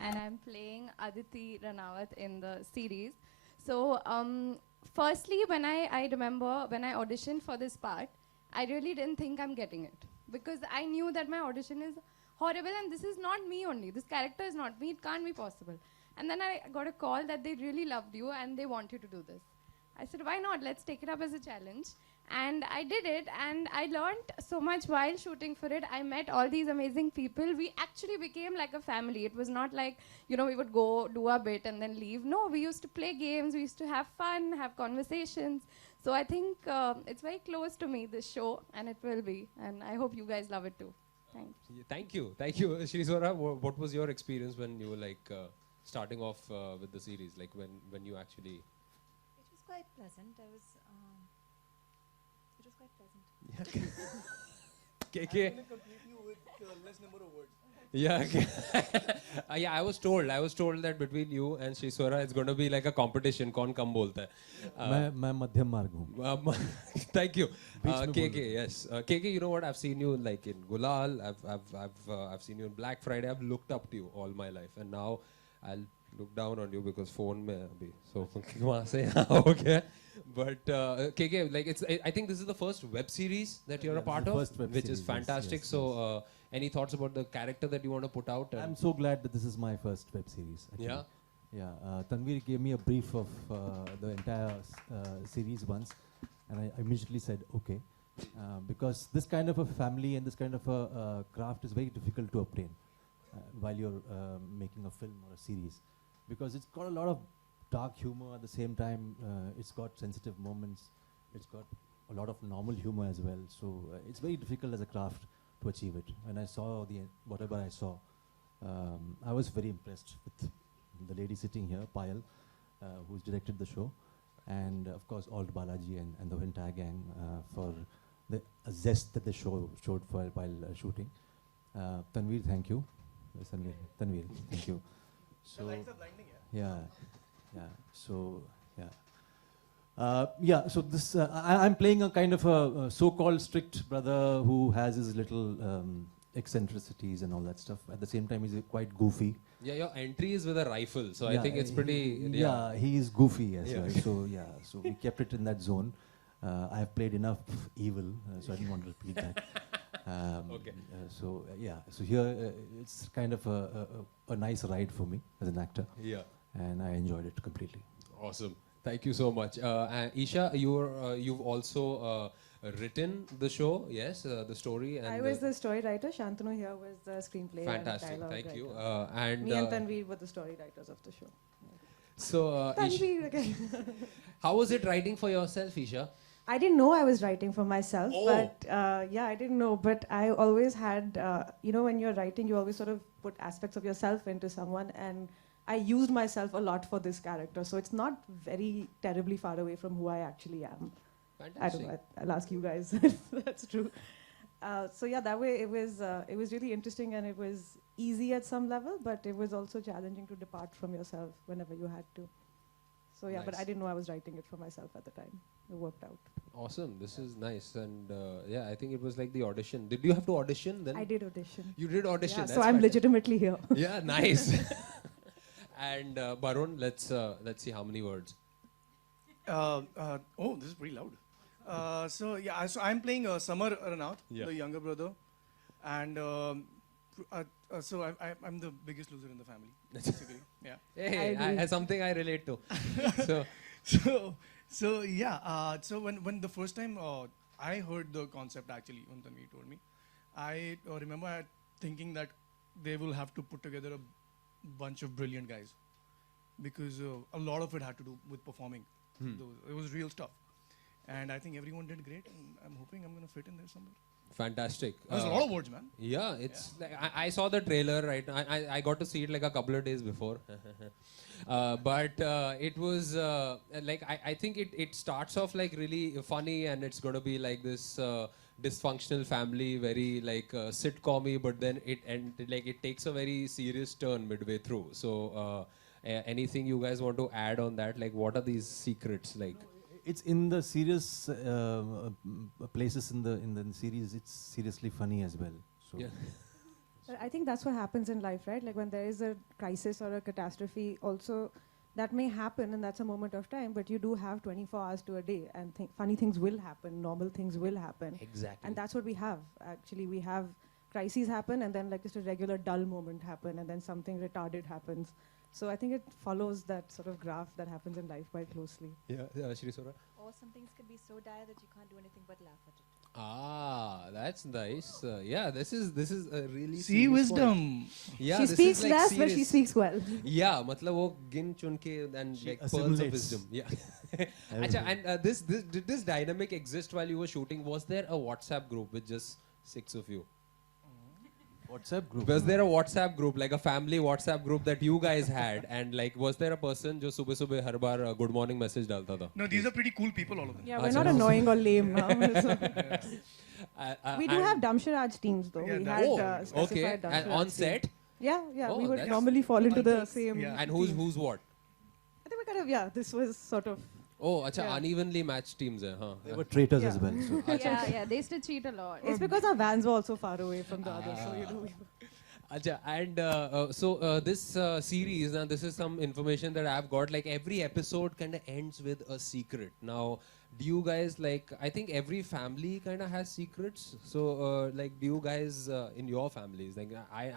and I'm playing Aditi Ranawat in the series. So, firstly, I remember when I auditioned for this part, I really didn't think I'm getting it because I knew that my audition is horrible and this is not me only. This character is not me. It can't be possible. And then I got a call that they really loved you and they want you to do this. I said, why not? Let's take it up as a challenge. And I did it, and I learned so much while shooting for it. I met all these amazing people. We actually became like a family. It was not like, we would go do our bit and then leave. No, we used to play games, we used to have fun, have conversations. So I think it's very close to me, this show, and it will be. And I hope you guys love it too. Thanks. Yeah, thank you, Shriswara. What was your experience when you were starting off with the series? Like when you actually. It was quite pleasant. It was quite pleasant. KK. I'm going to complete you with less number of words. Yeah, yeah. I was told that between you and Shriswara, it's going to be like a competition. कौन कम बोलता है? मैं मध्यम मार्ग हूँ. Thank you, बीच में KK. बोल. Yes, KK. You know what? I've seen you like in Gulal. I've seen you in Black Friday. I've looked up to you all my life, and now I'll look down on you because phone में अभी. So वहाँ से okay. But KK, like I think this is the first web series that you're a part of, which is fantastic. Yes, so, any thoughts about the character that you want to put out? I'm so glad that this is my first web series. Actually. Yeah. Yeah. Tanveer gave me a brief of the entire series once, and I immediately said okay, because this kind of a family and this kind of a craft is very difficult to obtain while you're making a film or a series, because it's got a lot of dark humor at the same time. It's got sensitive moments. It's got a lot of normal humor as well. So it's very difficult as a craft to achieve it. When I saw whatever I saw, I was very impressed with the lady sitting here, Payal, who's directed the show, and of course Alt Balaji and the entire gang for the zest that the show showed while shooting. Tanveer, thank you. Tanveer, thank you. So, The lights are blinding, yeah. Yeah. So, yeah. So this, I'm playing a kind of a so-called strict brother who has his little eccentricities and all that stuff. At the same time, he's quite goofy. Yeah, your entry is with a rifle, so Yeah, I think it's pretty. Yeah, he is goofy as Yeah. well. So yeah, so we kept it in that zone. I have played enough evil, so I didn't want to repeat that. Okay. So here it's kind of a nice ride for me as an actor. Yeah. And I enjoyed it completely. Awesome. Thank you so much. And Isha, you've also written the show, yes, the story. And I was the story writer. Shantanu here was the screenplay. fantastic. And dialogue Thank you. writer. And Me and Tanveer were the story writers of the show. so, Isha, Tanveer again. how was it writing for yourself, Isha? I didn't know I was writing for myself, Oh. but yeah, I didn't know. But I always had, when you're writing, you always sort of put aspects of yourself into someone, and I used myself a lot for this character. So it's not very terribly far away from who I actually am. Fantastic. I don't know. I'll ask you guys if that's true. So yeah, that way it was really interesting, and it was easy at some level, but it was also challenging to depart from yourself whenever you had to. So yeah, but Nice. I didn't know I was writing it for myself at the time. It worked out. Awesome. This is nice. And yeah, I think it was like the audition. Did you have to audition then? I did audition. You did audition. Yeah, That's so I'm fantastic. legitimately here. Yeah, nice. And Barun, let's see how many words. Oh, this is pretty loud. So I'm playing Samar Ranawat, Yeah. the younger brother, and so I'm the biggest loser in the family, basically. Yeah. Hey, I agree. something I relate to. So, So yeah. So when the first time I heard the concept, actually, when Tanvi told me, I remember thinking that they will have to put together a bunch of brilliant guys, because a lot of it had to do with performing. It was real stuff, and I think everyone did great, and I'm hoping I'm going to fit in there somewhere. fantastic. There's a lot of words, man. Yeah, it's like I saw the trailer, right? I got to see it like a couple of days before. But it was like I think it starts off like really funny, and it's going to be like this dysfunctional family, very like sitcom-y, but then it takes a very serious turn midway through. So anything you guys want to add on that? Like, what are these secrets like? It's in the serious places in the series. It's seriously funny as well. So Yeah. But I think that's what happens in life, right? Like when there is a crisis or a catastrophe, also that may happen and that's a moment of time, but you do have 24 hours to a day and funny things will happen, normal things will happen. Exactly. And that's what we have. Actually, we have crises happen and then like just a regular dull moment happen and then something retarded happens. So I think it follows that sort of graph that happens in life quite closely. Yeah, Shri Sora. Or some things can be so dire that you can't do anything but laugh at it. Ah, that's nice. Yeah, this is a really See serious wisdom. point. Yeah, She this speaks is like less, but she serious. speaks well. Yeah, मतलब वो गिन चुन के and She like pearls of assimilates wisdom. Yeah. Acha, Everything. and did this dynamic exist while you were shooting? Was there a WhatsApp group with just 6 of you? WhatsApp group. Was there a WhatsApp group, like a family WhatsApp group that you guys had? And like, was there a person जो सुबह सुबह हर बार good morning message डालता था? No, these are pretty cool people, all of them. Yeah, we're Acha. not annoying or lame. So we do and- have Damsharaj teams though. Yeah, We that- had Oh, specified okay. And Damsharaj on teams. set? Yeah, Oh, we would that's- normally fall into the Takes. same. Yeah. And team. who's what? I think we kind of this was sort of. Oh, acha, Yeah. unevenly matched teams hai, huh? There were traitors Yeah. as well. So. Yeah, they used to cheat a lot. It's because our vans were also far away from the others, so Ah. we Acha, and this series, now this is some information that I've got, like every episode kind of ends with a secret. Now, do you guys like, I think every family kind of has secrets. So, like, do you guys in your families, like,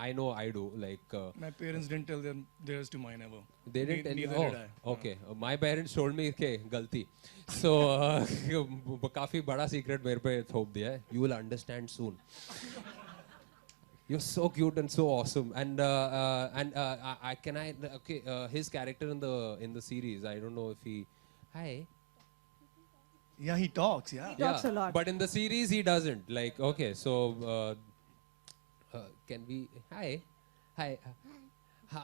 I know I do, like, My parents didn't tell them theirs to mine ever. they didn't tell you? Neither did I. Okay. My parents told me, okay, galti. So, काफी बड़ा secret मेरे पे थोप दिया है. You will understand soon. You're so cute and so awesome. And his character in the series, I don't know if he, hi. Yeah, he talks, yeah. He talks a lot. But in the series, he doesn't. Like, okay, so can we, hi.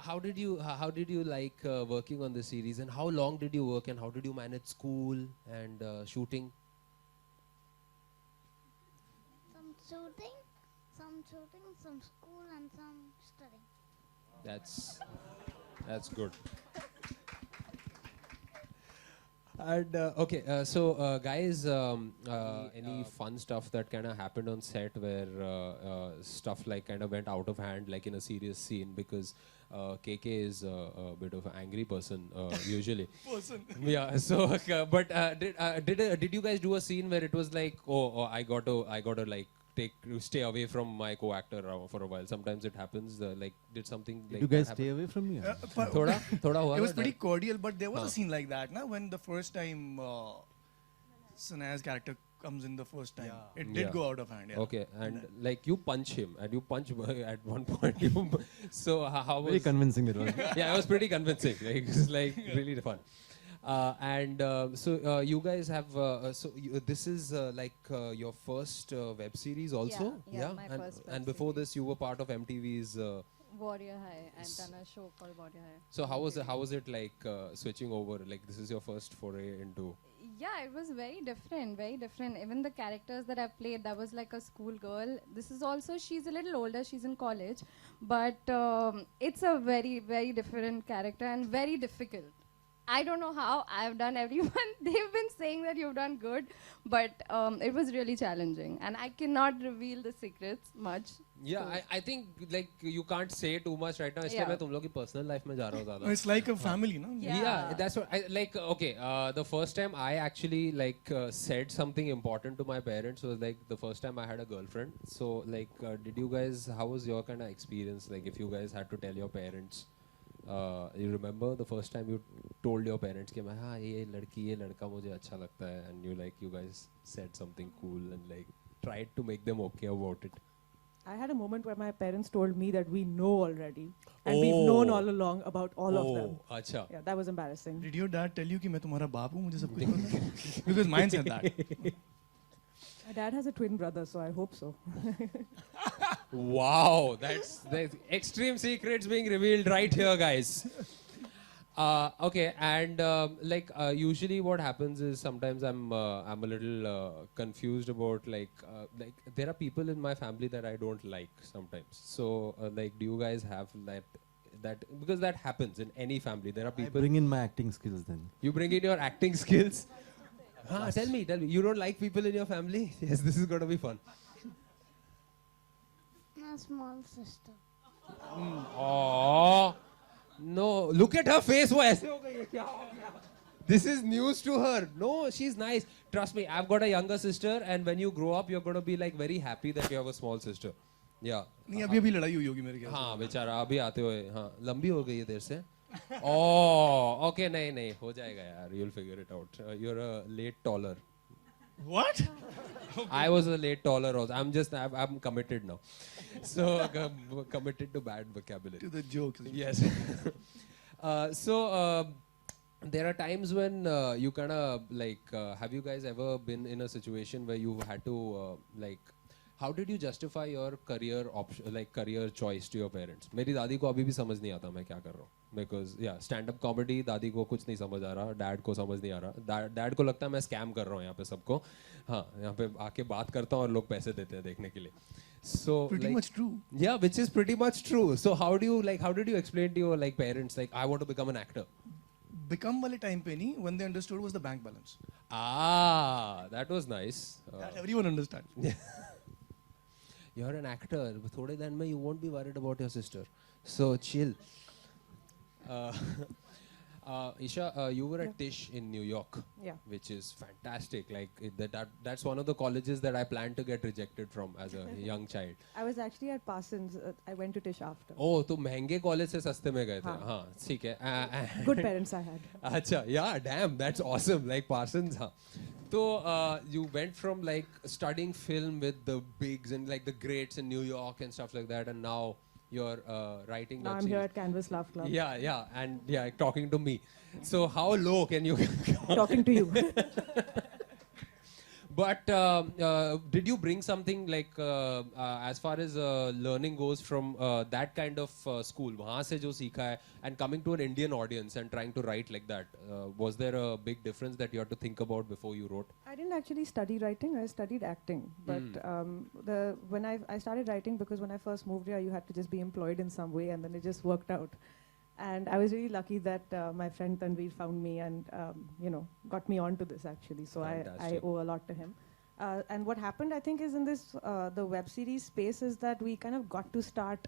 How did you like working on the series, and how long did you work, and how did you manage school and shooting? Some shooting, some school, and some studying. That's good. And okay, so guys, any fun stuff that kind of happened on set where stuff like kind of went out of hand, like in a serious scene, because KK is a bit of an angry person usually. Yeah. So, did you guys do a scene where it was like, oh I got to like stay away from my co-actor for a while? Sometimes it happens. Like, did something like You that guys happen? stay away from me? Thoda hua It was na pretty डर? cordial, but there was Huh. a scene like that, na, when the first time Sanaya's character comes in the first time. It did Yeah. go out of hand, yeah. Okay, and like you punch him, and you punch at one point. So how Very was? convincing it was. Yeah, it was pretty convincing. Like, it was like really fun. So you guys have this is like your first web series also. Yeah, my and, first web and before this, you were part of MTV's. Warrior High. I've done a show called Warrior High. So how was it like switching over? Like, this is your first foray into. Yeah, it was very different, very different. Even the characters that I played, that was like a school girl. This is also, she's a little older, she's in college. But it's a very, very different character and very difficult. I don't know how I've done everyone. They've been saying that you've done good, but it was really challenging. And I cannot reveal the secrets much. Yeah, So- I think like you can't say too much right now. इसलिए Yeah. मैं तुम लोग की personal life में जा रहा हूँ ज़्यादा. No, it's like a family, no? Yeah, that's what I like. Okay, the first time I actually like said something important to my parents was like the first time I had a girlfriend. So like, did you guys? How was your kind of experience? Like, if you guys had to tell your parents, you remember the first time you told your parents कि मैं हाँ ये लड़की ये लड़का मुझे अच्छा लगता है, and you guys said something cool and like tried to make them okay about it. I had a moment where my parents told me that we know already, and we've known Oh. all along about all of them. Oh, अच्छा. Yeah, that was embarrassing. Did your dad tell you कि मैं तुम्हारा बाप हूँ, मुझे सब कुछ पता है? Because mine said that. My dad has a twin brother, so I hope so. Wow, that's extreme secrets being revealed right here, guys. Okay, and usually what happens is sometimes I'm a little confused about like there are people in my family that I don't like sometimes. So like, do you guys have that because that happens in any family? There are I people. bring in my acting skills then. You bring in your acting skills. Tell me. You don't like people in your family? Yes, this is gonna be fun. My small sister. Oh no! Look at her face. वो ऐसे हो गई है, क्या हो गया? This is news to her. No, she's nice. Trust me, I've got a younger sister, and when you grow up, you're gonna be like very happy that you have a small sister. Yeah. नहीं अभी अभी लड़ाई हुई होगी मेरे ख्याल से. हाँ बेचारा अभी आते हुए हाँ लंबी हो गई है देर से. Oh, okay, नहीं नहीं हो जाएगा यार. You'll figure it out. You're a late taller. What? I was a late taller also. I'm committed now. So committed to bad vocabulary. To the jokes. Yes. There are times when you kind of like, have you guys ever been in a situation where you had to like, how did you justify your career option, like career choice to your parents? मेरी दादी को अभी भी समझ नहीं आता मैं क्या कर रहा हूँ. Because yeah, stand-up comedy दादी को कुछ नहीं समझ आ रहा, dad को समझ नहीं आ रहा. Dad को लगता है मैं scam कर रहा हूँ यहाँ पे सबको. हाँ यहाँ पे आके बात करता हूँ और लोग पैसे देते हैं देखने के लिए. So Pretty like, much true. yeah, which is pretty much true. So how did you explain to your like parents like I want to become an actor? Become वाले time पे नहीं, when they understood was the bank balance. Ah, that was nice. That everyone understands. You're an actor. थोड़े दिन में you won't be worried about your sister. So chill. Isha, you were at Tisch in New York, Yeah. which is fantastic. Like that's one of the colleges that I planned to get rejected from as a young child. I was actually at Parsons. I went to Tisch after. Oh, तो महंगे college से सस्ते में गए थे. हाँ. हाँ, ठीक है. Good parents I had. Acha, yeah, damn, that's awesome. Like Parsons, huh? So you went from like studying film with the bigs and like the greats in New York and stuff like that, and now you're writing. Now web I'm here series. at Canvas Laugh Club. Yeah, and yeah, talking to me. So how low can you? Talking to you. But did you bring something like as far as learning goes from that kind of school? वहाँ से जो सीखा है, and coming to an Indian audience and trying to write like that, was there a big difference that you had to think about before you wrote? I didn't actually study writing. I studied acting. But when I started writing because when I first moved here, you had to just be employed in some way, and then it just worked out. And I was really lucky that my friend Tanveer found me and got me onto this actually. So I Fantastic. owe a lot to him. And what happened, I think, is in this the web series space is that we kind of got to start,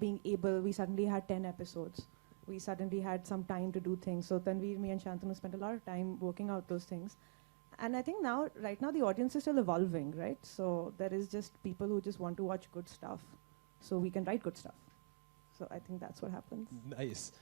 being able. We suddenly had 10 episodes. We suddenly had some time to do things. So Tanveer, me, and Shantanu spent a lot of time working out those things. And I think right now, the audience is still evolving, right? So there is just people who just want to watch good stuff. So we can write good stuff. So I think that's what happens. Nice.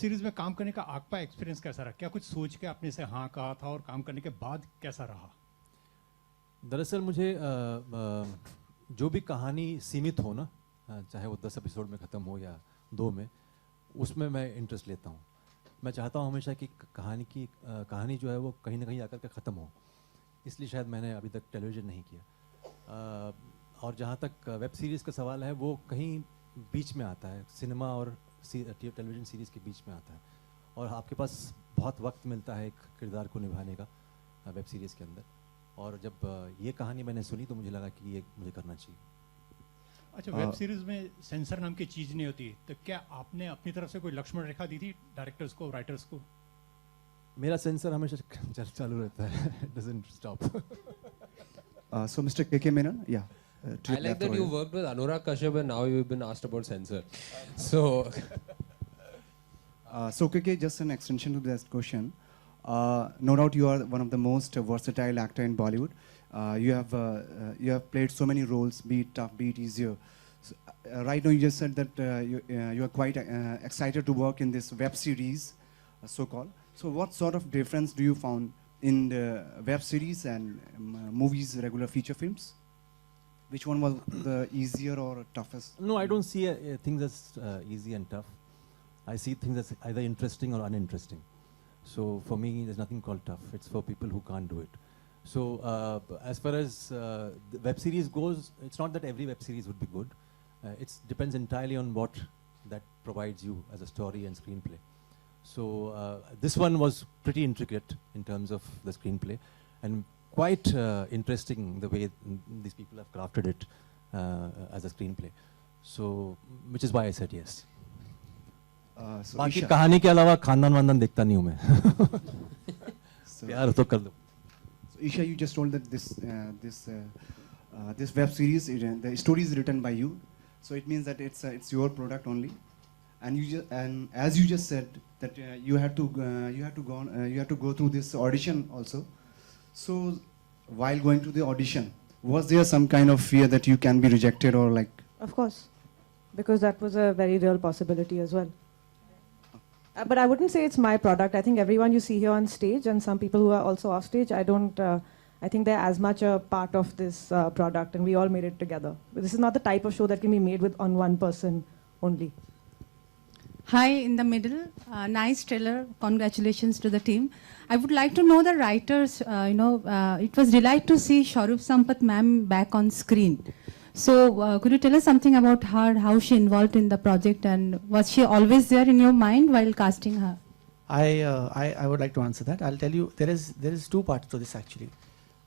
Series में काम करने का आपका experience कैसा रहा? क्या कुछ सोच के आपने से हाँ कहा था और काम करने के बाद कैसा रहा? दरअसल मुझे जो भी कहानी सीमित हो ना, चाहे वो 10 एपिसोड में ख़त्म हो या 2 में, उसमें मैं इंटरेस्ट लेता हूँ. मैं चाहता हूँ हमेशा कि कहानी जो है वो कहीं ना कहीं आकर के ख़त्म हो. इसलिए शायद मैंने अभी तक टेलीविज़न नहीं किया. और जहाँ तक वेब सीरीज़ का सवाल है, वो कहीं बीच में आता है, सिनेमा और टेलीविज़न सीरीज़ के बीच में आता है. और आपके पास बहुत वक्त मिलता है एक किरदार को निभाने का वेब सीरीज़ के अंदर. और जब ये कहानी मैंने सुनी तो मुझे लगा कि ये मुझे करना चाहिए. अच्छा, वेब सीरीज में सेंसर नाम की चीज़ नहीं होती, तो क्या आपने अपनी तरफ से कोई लक्ष्मण रेखा दी थी डायरेक्टर्स को, राइटर्स को? मेरा सेंसर हमेशा चालू रहता है. It doesn't stop. So Mr. KK Menon, yeah. I like that you worked with Anurag Kashyap and now you've been asked about censor. So, so KK, just an extension to this question. No doubt you are one of the most versatile actor in Bollywood. You have played so many roles, be it tough, be it easier. So, right now you just said that you are quite excited to work in this web series, so-called. So what sort of difference do you found in the web series and movies, regular feature films? Which one was the easier or toughest? No, I don't see things as easy and tough. I see things as either interesting or uninteresting. So for me, there's nothing called tough. It's for people who can't do it. So as far as the web series goes, it's not that every web series would be good. It depends entirely on what that provides you as a story and screenplay. So this one was pretty intricate in terms of the screenplay, and quite interesting the way these people have crafted it as a screenplay. So, which is why I said yes. So बाकी Isha, कहानी के अलावा खानदान वानदान देखता नहीं हूँ मैं. so, प्यार तो कर दो. so Isha, you just told that this web series, the story is written by you, so it means that it's your product only, and as you just said that you had to go through this audition also. So while going to the audition, was there some kind of fear that you can be rejected or like? Of course, because that was a very real possibility as well. But I wouldn't say it's my product. I think everyone you see here on stage and some people who are also off stage, I think they're as much a part of this product, and we all made it together. But this is not the type of show that can be made with on one person only. Hi, in the middle. Nice trailer. Congratulations to the team. I would like to know the writers. It was delight to see Shaurabh Sampath ma'am back on screen. So could you tell us something about her, how she involved in the project, and was she always there in your mind while casting her? I would like to answer that. I'll tell you, there is 2 parts to this actually.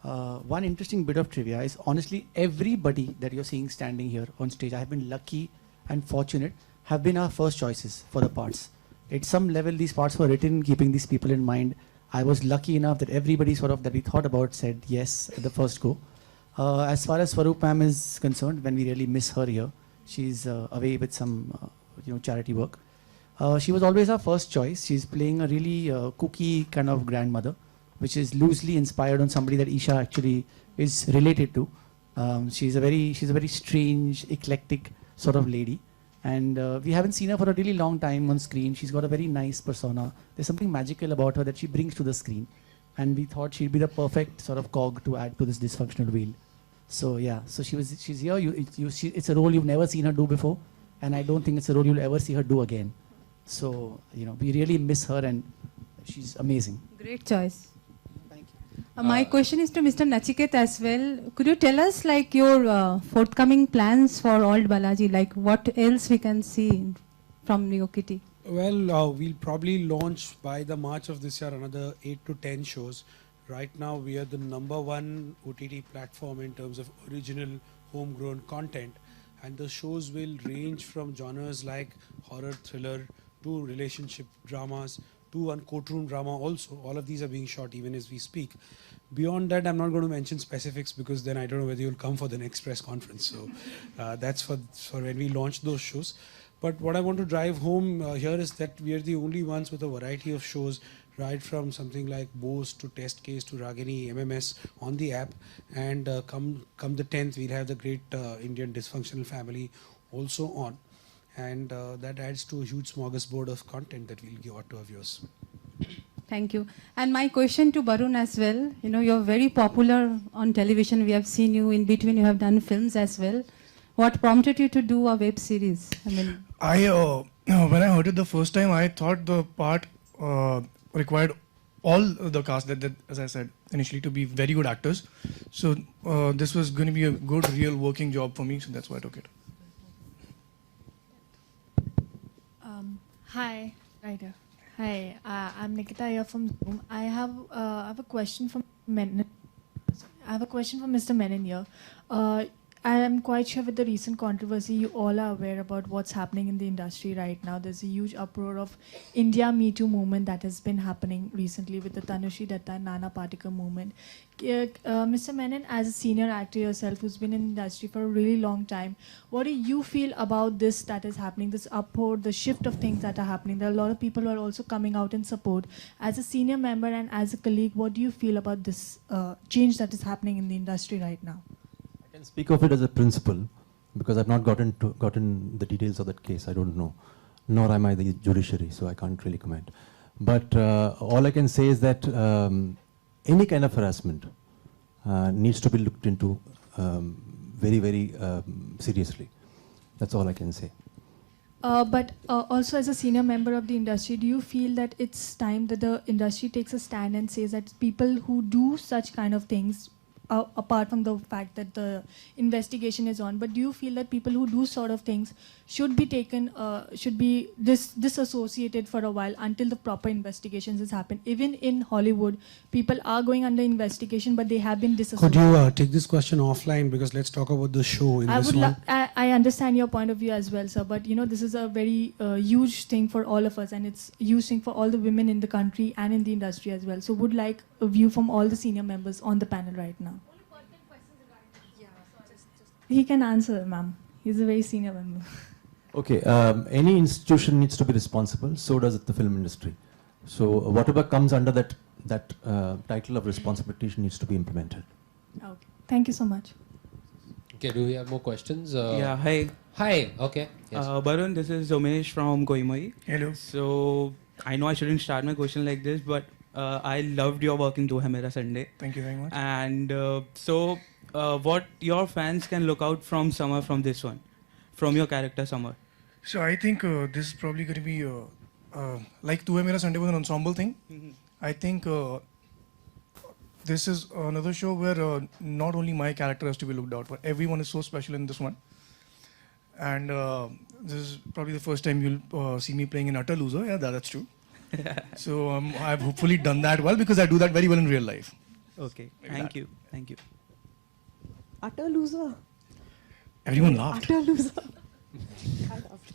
One interesting bit of trivia is honestly everybody that you're seeing standing here on stage, I have been lucky and fortunate, have been our first choices for the parts. At some level, these parts were written keeping these people in mind. I was lucky enough that everybody that we thought about said yes at the first go. As far as Swaroop ma'am is concerned, when we really miss her here, she's away with some charity work. She was always our first choice. She's playing a really kooky kind of grandmother, which is loosely inspired on somebody that Isha actually is related to. She's a very strange, eclectic sort of lady. And we haven't seen her for a really long time on screen. She's got a very nice persona. There's something magical about her that she brings to the screen. And we thought she'd be the perfect sort of cog to add to this dysfunctional wheel. So yeah, so she's here. It's a role you've never seen her do before. And I don't think it's a role you'll ever see her do again. So, we really miss her and she's amazing. Great choice. Thank you. My question is to Mr. Nachiket as well. Could you tell us like your forthcoming plans for Old Balaji? Like what else we can see from Neo Kitty? Well, we'll probably launch by the March of this year another 8 to 10 shows. Right now we are the #1 OTT platform in terms of original homegrown content, and the shows will range from genres like horror, thriller, to relationship dramas, to one courtroom drama also. All of these are being shot even as we speak. Beyond that, I'm not going to mention specifics because then I don't know whether you'll come for the next press conference. So that's for when we launch those shows. But what I want to drive home here is that we are the only ones with a variety of shows, right from something like Bose to Test Case to Ragini, MMS on the app. And come the 10th, we'll have the great Indian Dysfunctional Family also on. and that adds to a huge smorgasbord of content that we'll give out to our viewers. Thank you. And my question to Barun as well. You know, you're very popular on television. We have seen you in between. You have done films as well. What prompted you to do a web series? I mean, when I heard it the first time, I thought the part required all the cast that, as I said initially, to be very good actors. So this was going to be a good, real working job for me. So that's why I took it. Hi, Ryder. Hi, I'm Nikita here from Zoom. I have a question from Menon. I have a question for Mr. Menon here. I am quite sure with the recent controversy, you all are aware about what's happening in the industry right now. There's a huge uproar of India Me Too movement that has been happening recently with the Tanushree Datta and Nana Patekar movement. Mr. Menon, as a senior actor yourself who's been in the industry for a really long time, what do you feel about this that is happening, this uproar, the shift of things that are happening? There are a lot of people who are also coming out in support. As a senior member and as a colleague, what do you feel about this change that is happening in the industry right now? I can speak of it as a principle because I've not gotten the details of that case. I don't know, nor am I the judiciary, so I can't really comment. But all I can say is that any kind of harassment needs to be looked into very, very seriously. That's all I can say. But also as a senior member of the industry, do you feel that it's time that the industry takes a stand and says that people who do such kind of things, apart from the fact that the investigation is on, but do you feel that people who do sort of things should be taken, should be disassociated for a while until the proper investigations has happened? Even in Hollywood, people are going under investigation, but they have been disassociated. Could you take this question offline, because let's talk about the show in this one. I understand your point of view as well, sir, but you know, this is a very huge thing for all of us, and it's a huge thing for all the women in the country and in the industry as well. So would like a view from all the senior members on the panel right now. He can answer, ma'am. He's a very senior member. Okay, any institution needs to be responsible, so does the film industry. So whatever comes under that title of responsibility needs to be implemented. Okay. Thank you so much. Okay, do we have more questions? Yeah, hi. Hi, okay. Yes. Barun, this is Domesh from Koimai. Hello. So, I know I shouldn't start my question like this, but I loved your work in Do Hai Mera Sunday. Thank you very much. And what your fans can look out from Summer from this one, from your character Summer? So I think this is probably going to be like Tu Hai Mera Sunday was an ensemble thing. I think this is another show where not only my character has to be looked out for. Everyone is so special in this one. And this is probably the first time you'll see me playing an utter loser. Yeah, that's true. So I've hopefully done that well because I do that very well in real life. Okay, Maybe thank that. you. Thank you. Utter loser. Everyone laughed. Utter loser.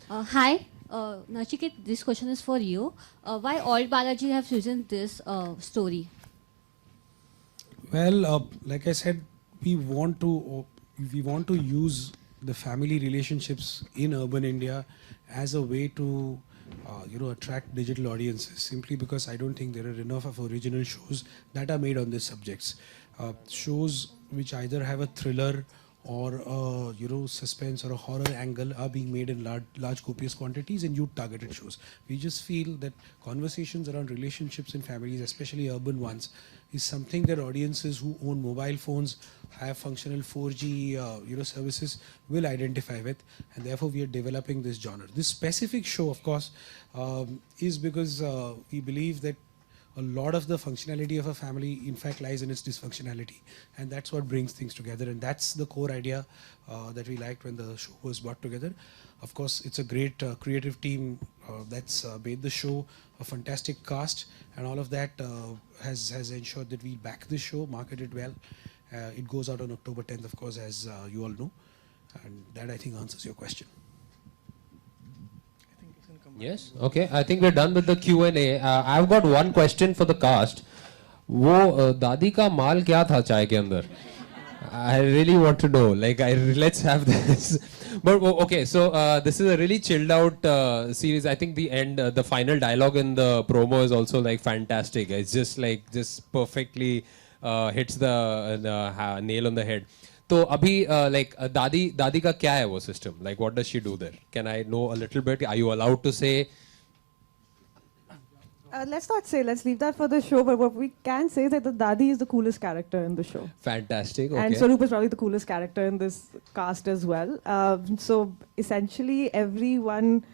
Hi, Nachiket, this question is for you. Why Old Balaji have chosen this story? Well, like I said, we want to use the family relationships in urban India as a way to attract digital audiences, simply because I don't think there are enough of original shows that are made on these subjects. Shows which either have a thriller or suspense or a horror angle are being made in large copious quantities and youth targeted shows. We just feel that conversations around relationships in families, especially urban ones, is something that audiences who own mobile phones, have functional 4G services will identify with, and therefore we are developing this genre. This specific show, of course, is because we believe that a lot of the functionality of a family in fact lies in its dysfunctionality, and that's what brings things together, and that's the core idea that we liked when the show was brought together. Of course, it's a great creative team that's made the show, a fantastic cast, and all of that has ensured that we back this show, market it well. It goes out on October 10th, of course, as you all know, and that I think answers your question. Yes. Okay. I think we're done with the Q&A. I've got one question for the cast. वो दादी का माल क्या था चाय के अंदर? I really want to know. Like, let's have this. But okay, so this is a really chilled out series. I think the end, the final dialogue in the promo is also like fantastic. It's just perfectly hits the nail on the head. तो अभी like दादी का क्या है वो system? Like what does she do there? Can I know a little bit? Are you allowed to say? Let's not say, let's leave that for the show, but what we can say is that the Dadi is the coolest character in the show. Fantastic. Okay. And Swaroop is probably the coolest character in this cast as well. So essentially everyone,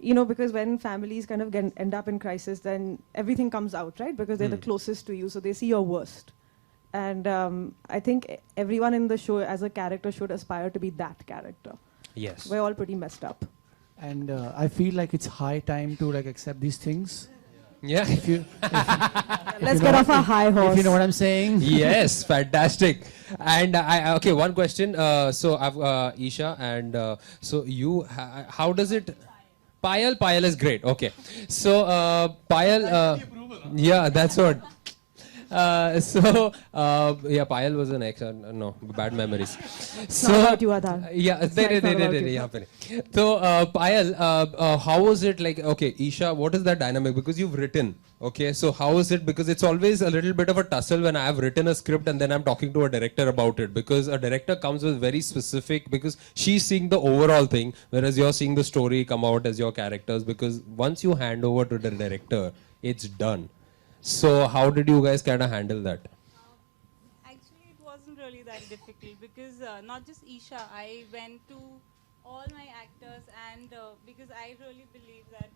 you know, because when families kind of end up in crisis, then everything comes out, right? Because they're the closest to you, so they see your worst. And I think everyone in the show as a character should aspire to be that character. Yes. We're all pretty messed up. And I feel like it's high time to like accept these things. Yeah. Let's get off our high horse. If you know what I'm saying. Yes, fantastic. And okay, one question. So I've Isha, and so you, how does it? Payal is great. Okay. So Payal, yeah, that's what. Yeah, Payal was an ex. No, bad memories. So not about you, Adar. Yeah, So Payal, how was it like? Okay, Isha, what is that dynamic? Because you've written. Okay, so how is it? Because it's always a little bit of a tussle when I have written a script and then I'm talking to a director about it. Because a director comes with very specific, because she's seeing the overall thing, whereas you're seeing the story come out as your characters. Because once you hand over to the director, it's done. So how did you guys kind of handle that? Actually, it wasn't really that difficult because not just Isha, I went to all my actors and because I really believe that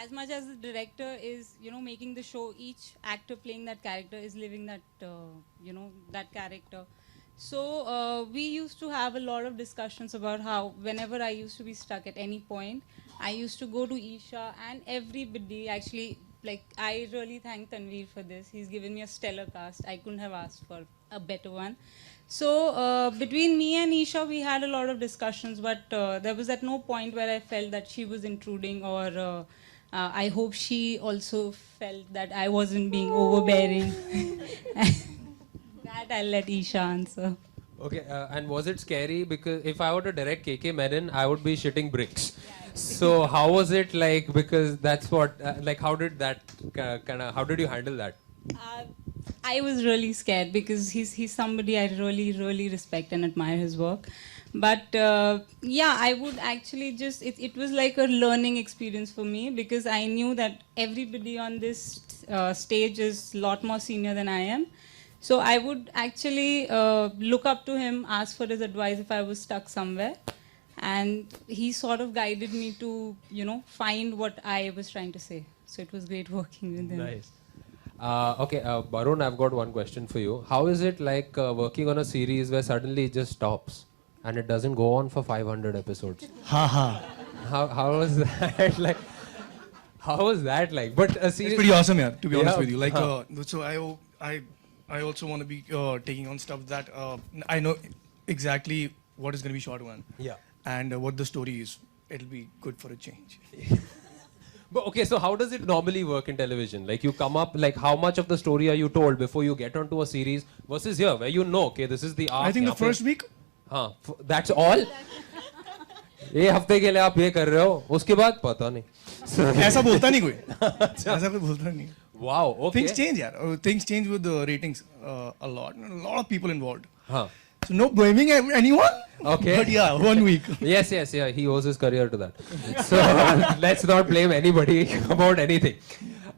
as much as the director is, you know, making the show, each actor playing that character is living that, you know, that character. So we used to have a lot of discussions about how whenever I used to be stuck at any point, I used to go to Isha and everybody actually, like, I really thank Tanveer for this. He's given me a stellar cast. I couldn't have asked for a better one. So between me and Isha, we had a lot of discussions, but there was at no point where I felt that she was intruding, or I hope she also felt that I wasn't being overbearing. That I'll let Isha answer. Okay, and was it scary? Because if I were to direct KK Menon, I would be shitting bricks. So how was it like? Because that's what, like, how did that how did you handle that? I was really scared because he's somebody I really respect and admire his work. But yeah, I would actually just, it was like a learning experience for me because I knew that everybody on this stage is a lot more senior than I am. So I would actually look up to him, ask for his advice if I was stuck somewhere. And he sort of guided me to, you know, find what I was trying to say. So it was great working with him. Nice. Okay, Barun, I've got one question for you. How is it like working on a series where suddenly it just stops and it doesn't go on for 500 episodes? How was that like? How was that like? But a series. It's pretty awesome, yeah. To be honest with you, like, so I also want to be taking on stuff that I know exactly what is going to be shot on. Yeah. And what the story is. It'll be good for a change. But okay, so how does it normally work in television? Like you come up, like how much of the story are you told before you get onto a series versus here where you know, okay, this is the arc. I think the first week. That's all. ये हफ्ते के लिए आप ये कर रहे हो, उसके बाद पता नहीं. ऐसा बोलता नहीं कोई. ऐसा कोई बोलता नहीं. Wow. Okay. Things change, yeah. Things change with the ratings a lot. A lot of people involved. Huh. So no blaming anyone. Okay. But yeah, 1 week. Yes, yeah. He owes his career to that. So let's not blame anybody about anything.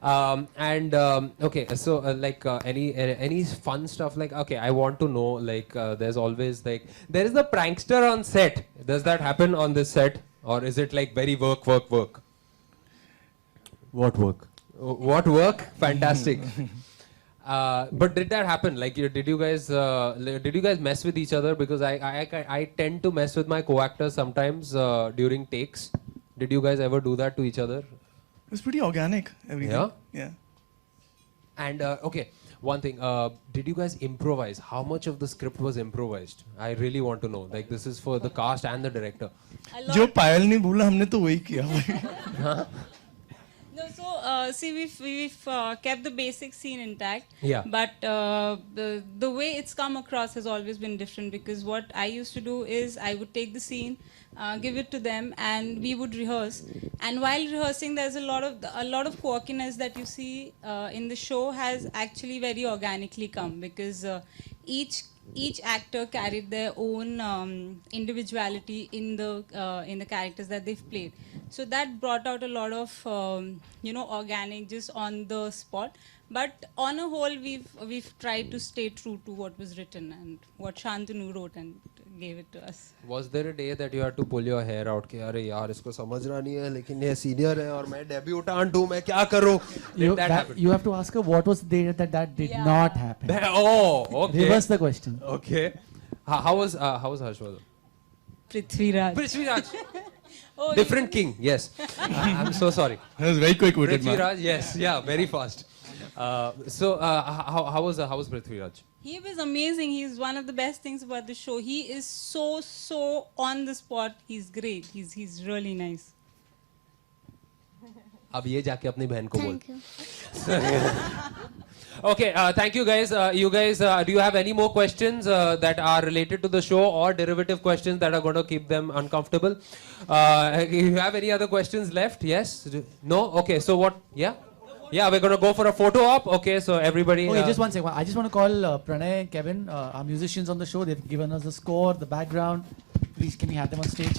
Okay, so like any fun stuff, like, okay, I want to know, like, there's always like, there is the prankster on set. Does that happen on this set? Or is it like very work? What work? What work? Fantastic. But did that happen? Like, did you guys mess with each other? Because I tend to mess with my co-actors sometimes during takes. Did you guys ever do that to each other? It was pretty organic, everything. Yeah? Yeah. And okay, one thing. Did you guys improvise? How much of the script was improvised? I really want to know. Like, this is for the cast and the director. जो पायल ने बोला हमने तो वही किया. No, so see, we've kept the basic scene intact. Yeah. But the way it's come across has always been different because what I used to do is I would take the scene, give it to them, and we would rehearse. And while rehearsing, there's a lot of quirkiness that you see in the show has actually very organically come, because each actor carried their own individuality in the characters that they've played. So that brought out a lot of organic, just on the spot. But on a whole, we've tried to stay true to what was written and what Shantanu wrote and gave it to us. Was there a day that you had to pull your hair out? कि अरे यार इसको समझना नहीं है, लेकिन ये senior है और मैं debutant हूँ, मैं क्या करूँ? Did that happen? You have to ask her what was the day that did not happen. Oh, okay. Reverse the question. Okay. How was Harshvardhan? Prithviraj. Prithviraj. Different king. Yes. I'm so sorry. That was very quick-witted, man. Prithviraj. Yes. Yeah. Very fast. So how was Prithviraj? He was amazing. He's one of the best things about the show. He is so on the spot. He's great. He's really nice. अब ये जाके अपनी बहन को बोल. Thank you. Okay, thank you guys. You guys, do you have any more questions that are related to the show, or derivative questions that are going to keep them uncomfortable? You have any other questions left? Yes? No? Okay, so what? Yeah? Yeah, we're going to go for a photo op. Okay, so everybody... Okay, just one second. I just want to call Pranay and Kevin, our musicians on the show. They've given us the score, the background. Please, can we have them on stage?